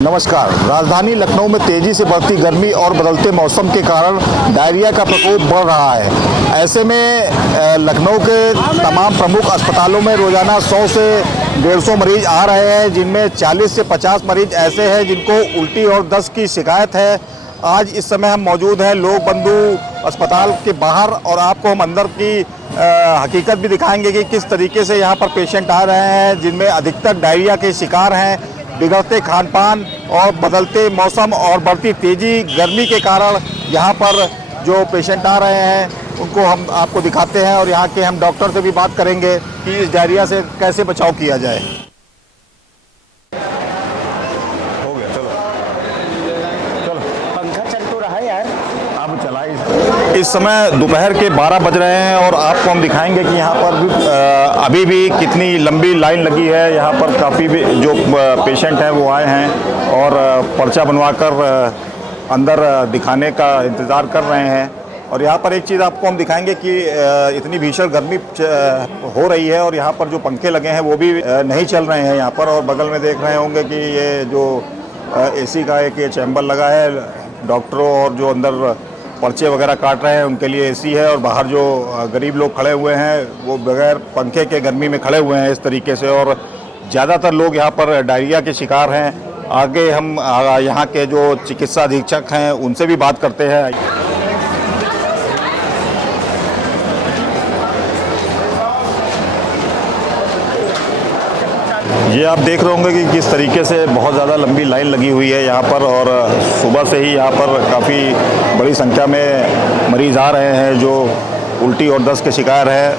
नमस्कार। राजधानी लखनऊ में तेजी से बढ़ती गर्मी और बदलते मौसम के कारण डायरिया का प्रकोप बढ़ रहा है। ऐसे में लखनऊ के तमाम प्रमुख अस्पतालों में रोजाना 100 से 150 मरीज आ रहे हैं, जिनमें 40 से 50 मरीज ऐसे हैं जिनको उल्टी और दस्त की शिकायत है। आज इस समय हम मौजूद हैं लोक बंधु अस्पताल के बाहर और आपको हम अंदर की हकीकत भी दिखाएंगे कि किस तरीके से यहाँ पर पेशेंट आ रहे हैं, जिनमें अधिकतर डायरिया के शिकार हैं। बिगड़ते खान पान और बदलते मौसम और बढ़ती तेज़ी गर्मी के कारण यहाँ पर जो पेशेंट आ रहे हैं उनको हम आपको दिखाते हैं और यहाँ के हम डॉक्टर से भी बात करेंगे कि इस डायरिया से कैसे बचाव किया जाए। हो गया, चलो चलो, पंखा चल तो रहा है यार। अब चलाइए। इस समय दोपहर के 12 बज रहे हैं और आपको हम दिखाएंगे कि यहाँ पर भी अभी भी कितनी लंबी लाइन लगी है। यहाँ पर काफ़ी भी जो पेशेंट हैं वो आए हैं और पर्चा बनवाकर अंदर दिखाने का इंतज़ार कर रहे हैं। और यहाँ पर एक चीज़ आपको हम दिखाएंगे कि इतनी भीषण गर्मी हो रही है और यहाँ पर जो पंखे लगे हैं वो भी नहीं चल रहे हैं यहाँ पर। और बगल में देख रहे होंगे कि ये जो एसी का एक ये चैम्बर लगा है, डॉक्टरों और जो अंदर पर्चे वगैरह काट रहे हैं उनके लिए एसी है। और बाहर जो गरीब लोग खड़े हुए हैं वो बगैर पंखे के गर्मी में खड़े हुए हैं इस तरीके से। और ज़्यादातर लोग यहाँ पर डायरिया के शिकार हैं। आगे हम यहाँ के जो चिकित्सा अधीक्षक हैं उनसे भी बात करते हैं। ये आप देख रहे होंगे कि किस तरीके से बहुत ज़्यादा लंबी लाइन लगी हुई है यहाँ पर। और सुबह से ही यहाँ पर काफ़ी बड़ी संख्या में मरीज़ आ रहे हैं जो उल्टी और दस्त के शिकार है,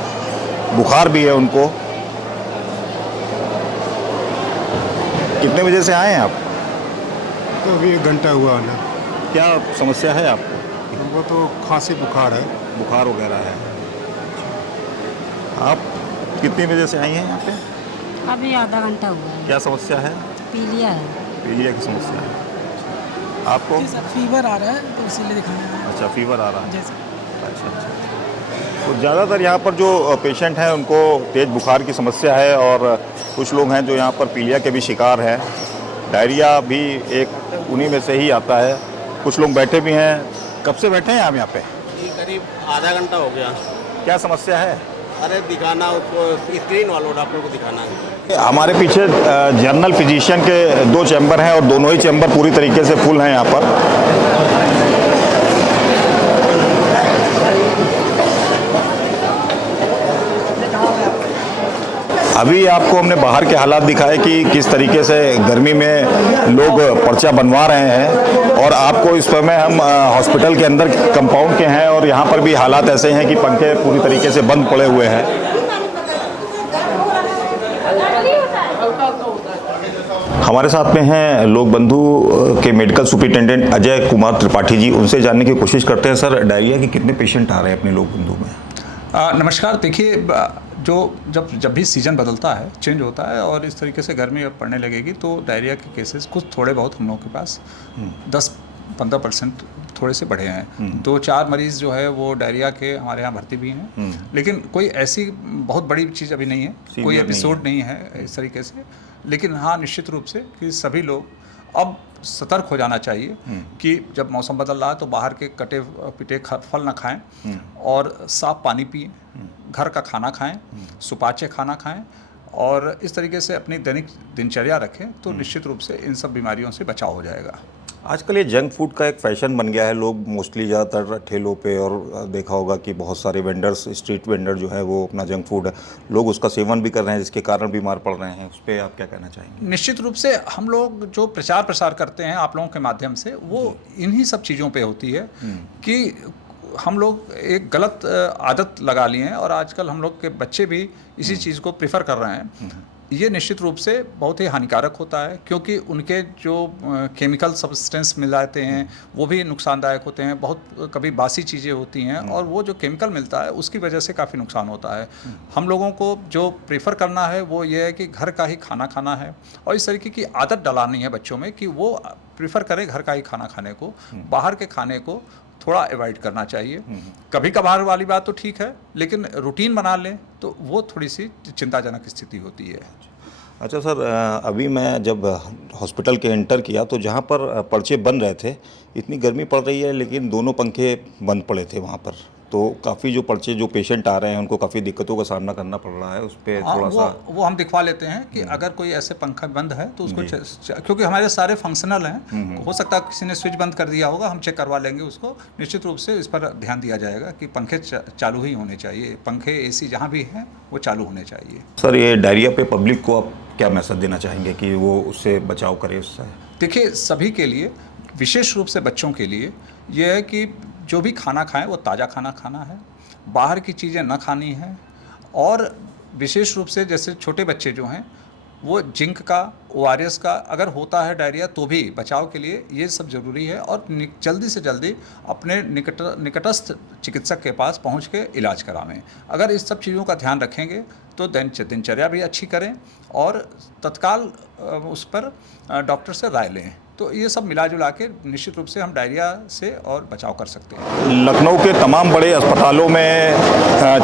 बुखार भी है उनको। कितने बजे से आए हैं आप? तो अभी 1 घंटा हुआ है। क्या समस्या है आपको? हमको तो खांसी बुखार है। बुखार वगैरह है। आप कितने बजे से आई हैं यहाँ पे? अभी आधा घंटा हुआ है। क्या समस्या है? पीलिया है। पीलिया की समस्या है। आपको? जी सर, फीवर आ रहा है तो इसीलिए दिखाना है। अच्छा, फीवर आ रहा है। जैसे अच्छा अच्छा। तो ज़्यादातर यहाँ पर जो पेशेंट हैं उनको तेज़ बुखार की समस्या है और कुछ लोग हैं जो यहाँ पर पीलिया के भी शिकार हैं। डायरिया भी एक उन्हीं में से ही आता है। कुछ लोग बैठे भी हैं। कब से बैठे हैं आप यहाँ पे? ये करीब आधा घंटा हो गया। क्या समस्या है? अरे दिखाना उसको, स्क्रीन वालों डॉक्टर को दिखाना है। हमारे पीछे जनरल फिजिशियन के 2 चैम्बर हैं और दोनों ही चैम्बर पूरी तरीके से फुल हैं यहाँ पर। अभी आपको हमने बाहर के हालात दिखाए कि किस तरीके से गर्मी में लोग पर्चा बनवा रहे हैं। और आपको इस समय हम हॉस्पिटल के अंदर कंपाउंड के हैं और यहाँ पर भी हालात ऐसे हैं कि पंखे पूरी तरीके से बंद पड़े हुए हैं। हमारे साथ में हैं लोक बंधु के मेडिकल सुपरिटेंडेंट अजय कुमार त्रिपाठी जी। उनसे जानने की कोशिश करते हैं, सर डायरिया के कितने पेशेंट आ रहे हैं अपने लोक बंधु में? नमस्कार। देखिए, जो जब भी सीज़न बदलता है, चेंज होता है और इस तरीके से गर्मी अब पड़ने लगेगी तो डायरिया के केसेस कुछ थोड़े बहुत हम लोगों के पास 10-15% थोड़े से बढ़े हैं। 2-4 मरीज़ जो है वो डायरिया के हमारे यहाँ भर्ती भी हैं, लेकिन कोई ऐसी बहुत बड़ी चीज़ अभी नहीं है, कोई एपिसोड नहीं है इस तरीके से। लेकिन हाँ, निश्चित रूप से कि सभी लोग अब सतर्क हो जाना चाहिए कि जब मौसम बदल रहा है तो बाहर के कटे पिटे फल ना खाएं और साफ पानी पिएं, घर का खाना खाएं, सुपाच्य खाना खाएं और इस तरीके से अपनी दैनिक दिनचर्या रखें तो निश्चित रूप से इन सब बीमारियों से बचाव हो जाएगा। आजकल ये जंक फूड का एक फैशन बन गया है। लोग मोस्टली ज़्यादातर ठेलों पे और देखा होगा कि बहुत सारे वेंडर्स, स्ट्रीट वेंडर जो है वो अपना जंक फूड है, लोग उसका सेवन भी कर रहे हैं जिसके कारण बीमार पड़ रहे हैं। उस पर आप क्या कहना चाहेंगे? निश्चित रूप से हम लोग जो प्रचार प्रसार करते हैं आप लोगों के माध्यम से वो इन्हीं सब चीज़ों पे होती है कि हम लोग एक गलत आदत लगा लिए हैं और आजकल हम लोग के बच्चे भी इसी चीज़ को प्रेफर कर रहे हैं। ये निश्चित रूप से बहुत ही हानिकारक होता है क्योंकि उनके जो केमिकल सब्सटेंस मिलाते हैं वो भी नुकसानदायक होते हैं। बहुत कभी बासी चीज़ें होती हैं और वो जो केमिकल मिलता है उसकी वजह से काफ़ी नुकसान होता है। हम लोगों को जो प्रेफर करना है वो ये है कि घर का ही खाना खाना है और इस तरीके की आदत डलानी है बच्चों में कि वो प्रेफर करें घर का ही खाना खाने को, बाहर के खाने को थोड़ा अवॉइड करना चाहिए। कभी कभार वाली बात तो ठीक है, लेकिन रूटीन बना लें तो वो थोड़ी सी चिंताजनक स्थिति होती है। अच्छा सर, अभी मैं जब हॉस्पिटल के एंटर किया तो जहाँ पर पर्चे बन रहे थे, इतनी गर्मी पड़ रही है लेकिन दोनों पंखे बंद पड़े थे वहाँ पर, तो काफ़ी जो पर्चे जो पेशेंट आ रहे हैं उनको काफ़ी दिक्कतों का सामना करना पड़ रहा है। उस पर हाँ, थोड़ा सा वो हम दिखवा लेते हैं कि अगर कोई ऐसे पंखा बंद है तो उसको क्योंकि हमारे सारे फंक्शनल हैं, हो सकता है किसी ने स्विच बंद कर दिया होगा, हम चेक करवा लेंगे उसको। निश्चित रूप से इस पर ध्यान दिया जाएगा कि पंखे चालू ही होने चाहिए, पंखे एसी जहाँ भी हैं वो चालू होने चाहिए। सर, ये डायरिया पे पब्लिक को आप क्या मैसेज देना चाहेंगे कि वो उससे बचाव करे? उससे देखिए, सभी के लिए, विशेष रूप से बच्चों के लिए ये है कि जो भी खाना खाएं वो ताज़ा खाना खाना है, बाहर की चीज़ें न खानी है, और विशेष रूप से जैसे छोटे बच्चे जो हैं वो जिंक का, ORS का, अगर होता है डायरिया तो भी बचाव के लिए ये सब ज़रूरी है, और जल्दी से जल्दी अपने निकटस्थ चिकित्सक के पास पहुंच के इलाज करावें। अगर इस सब चीज़ों का ध्यान रखेंगे तो दिनचर्या भी अच्छी करें और तत्काल उस पर डॉक्टर से राय लें, तो ये सब मिला जुला के निश्चित रूप से हम डायरिया से और बचाव कर सकते हैं। लखनऊ के तमाम बड़े अस्पतालों में,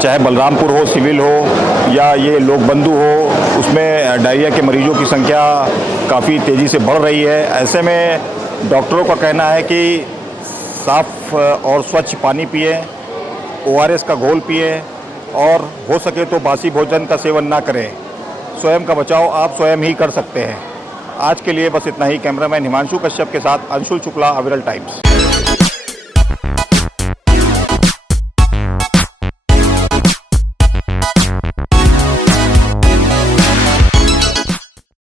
चाहे बलरामपुर हो, सिविल हो या ये लोक बंधु हो, उसमें डायरिया के मरीजों की संख्या काफ़ी तेज़ी से बढ़ रही है। ऐसे में डॉक्टरों का कहना है कि साफ़ और स्वच्छ पानी पिए, ORS का घोल पिए, और हो सके तो बासी भोजन का सेवन ना करें। स्वयं का बचाव आप स्वयं ही कर सकते हैं। आज के लिए बस इतना ही। कैमरामैन हिमांशु कश्यप के साथ अंशुल शुक्ला, अविरल टाइम्स।